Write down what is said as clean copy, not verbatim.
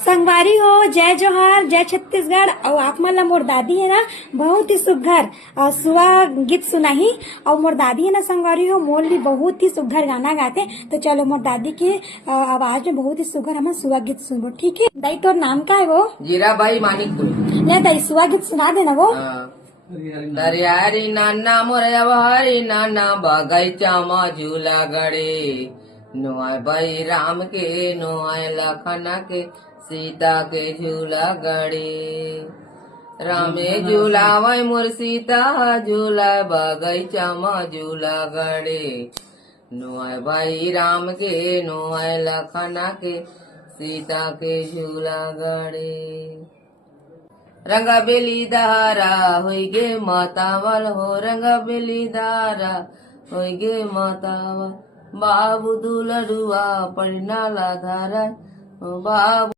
संगवारी हो, जय जोहार, जय छत्तीसगढ़। और आप मन ला मोर दादी है ना बहुत ही सुघर सुआ गीत सुनाही। और मोर दादी है ना संगवारी हो मोर भी बहुत ही सुघर गाना गाते। तो चलो मोर दादी के आवाज में बहुत ही सुघर हम सुआ गीत सुनो, ठीक है। दाई तोर नाम का है वो? जीराबाई मानिकपुर। ले दाई सुआ गीत सुना देना वो। हरी नाना मोरया हरी नाना बगैचा में झूला गड़े, नुआय भाई राम के नुआय लखन के सीता के झूला गड़े। रामे झूला वही मोर सीता झूला बगैचा में झूला गड़े, नुआय भाई राम के नुआय लखन के सीता के झूला गड़े। रंगा बेली दारा होई गे मातावल हो, रंगा बेली दारा होई गे मातावल, बाबू दुलरुआ पढ़ना ला धारा बाबू।